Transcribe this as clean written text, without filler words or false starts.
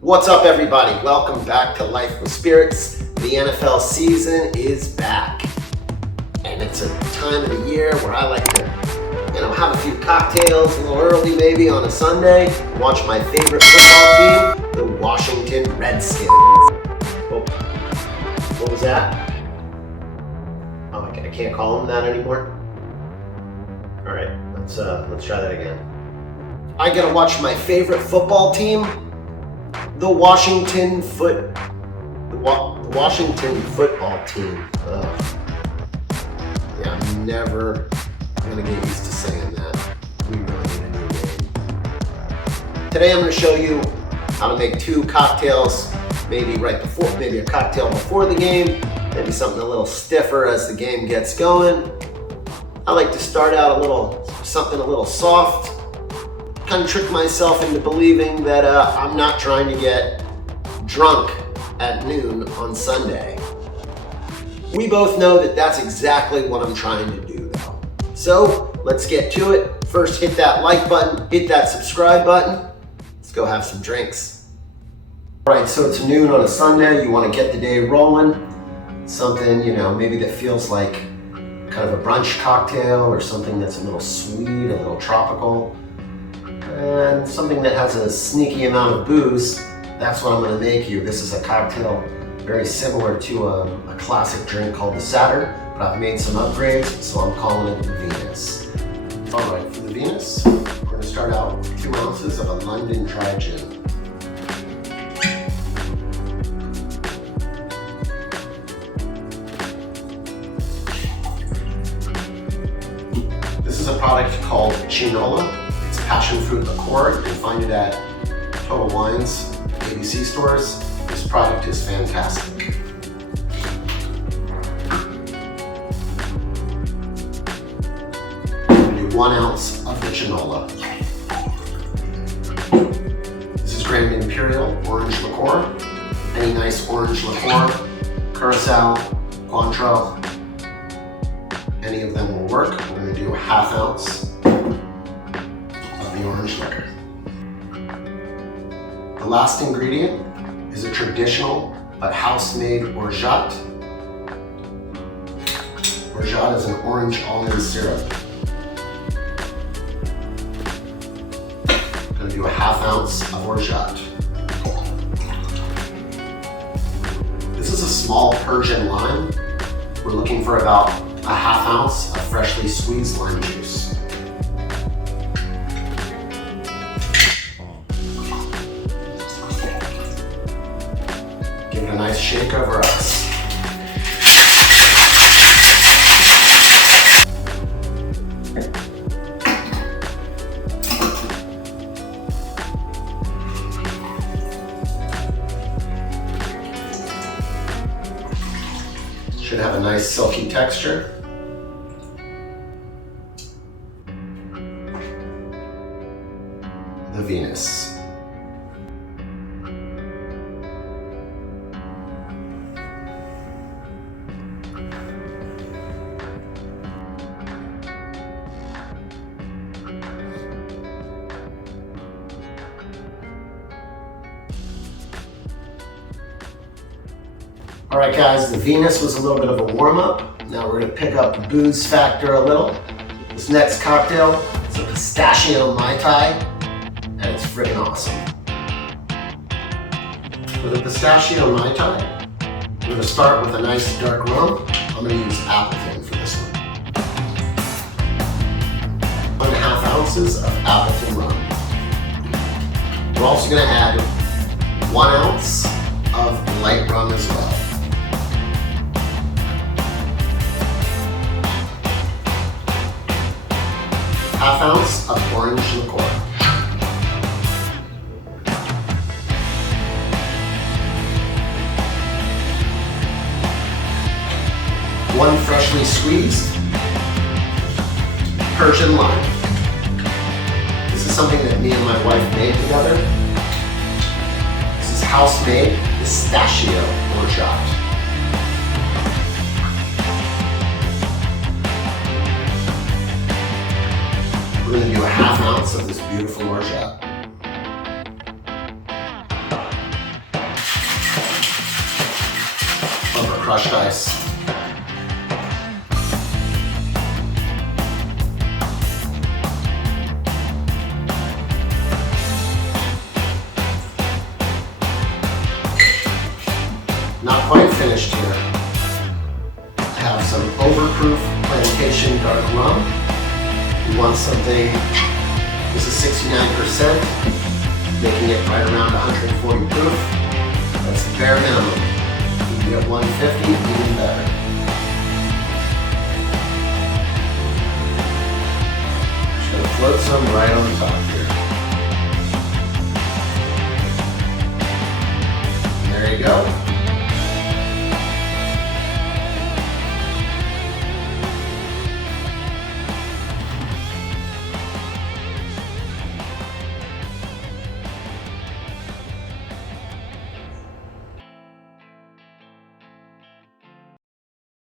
What's up, everybody? Welcome back to Life with Spirits. The NFL season is back. And it's a time of the year where I like to, have a few cocktails a little early, maybe on a Sunday, watch my favorite football team, the Washington Redskins. Oh, what was that? Oh, I can't call them that anymore? All right, let's try that again. I gotta watch my favorite football team, the Washington football team. Ugh. Yeah, I'm never gonna get used to saying that. We really need a new name. Today I'm gonna show you how to make two cocktails, maybe a cocktail before the game, maybe something a little stiffer as the game gets going. I like to start out something a little soft, kind of trick myself into believing that I'm not trying to get drunk at noon on Sunday. We both know that that's exactly what I'm trying to do though. So let's get to it. First, hit that like button, hit that subscribe button. Let's go have some drinks. All right, so it's noon on a Sunday. You want to get the day rolling. Something, maybe that feels like kind of a brunch cocktail or something that's a little sweet, a little tropical. And something that has a sneaky amount of booze. That's what I'm going to make you. This is a cocktail very similar to a classic drink called the Saturn, but I've made some upgrades, so I'm calling it the Venus. All right, for the Venus, we're going to start out with 2 ounces of a London dry gin. This is a product called Chinola. It's passion fruit liqueur. You can find it at Total Wines, ABC stores. This product is fantastic. I'm going to do 1 ounce of the Chinola. This is Grand Imperial orange liqueur. Any nice orange liqueur, Curacao, Cointreau, any of them will work. We're going to do 1/2 ounce of the orange liquor. The last ingredient is a traditional but house-made orgeat. Orgeat is an orange almond syrup. I'm going to do 1/2 ounce of orgeat. This is a small Persian lime. We're looking for about 1/2 ounce of freshly squeezed lime juice. Give it a nice shake over ice. Should have a nice silky texture. The Venus. All right, guys, the Venus was a little bit of a warm-up. Now we're going to pick up the booze factor a little. This next cocktail is a Pistachio Mai Tai, and it's freaking awesome. For the Pistachio Mai Tai, we're going to start with a nice dark rum. I'm going to use Appleton for this one. 1.5 ounces of Appleton rum. We're also going to add 1 ounce of light rum as well. 1/2 ounce of orange liqueur. 1 freshly squeezed Persian lime. This is something that me and my wife made together. This is house-made pistachio orgeat. We're going to do 1/2 ounce of this beautiful orgeat. crushed ice. Not quite finished here. I have some overproof plantation dark rum. You want something, this is 69%, making it right around 140 proof. That's the bare minimum. You can get 150, even better. Just gonna float some right on top here. There you go.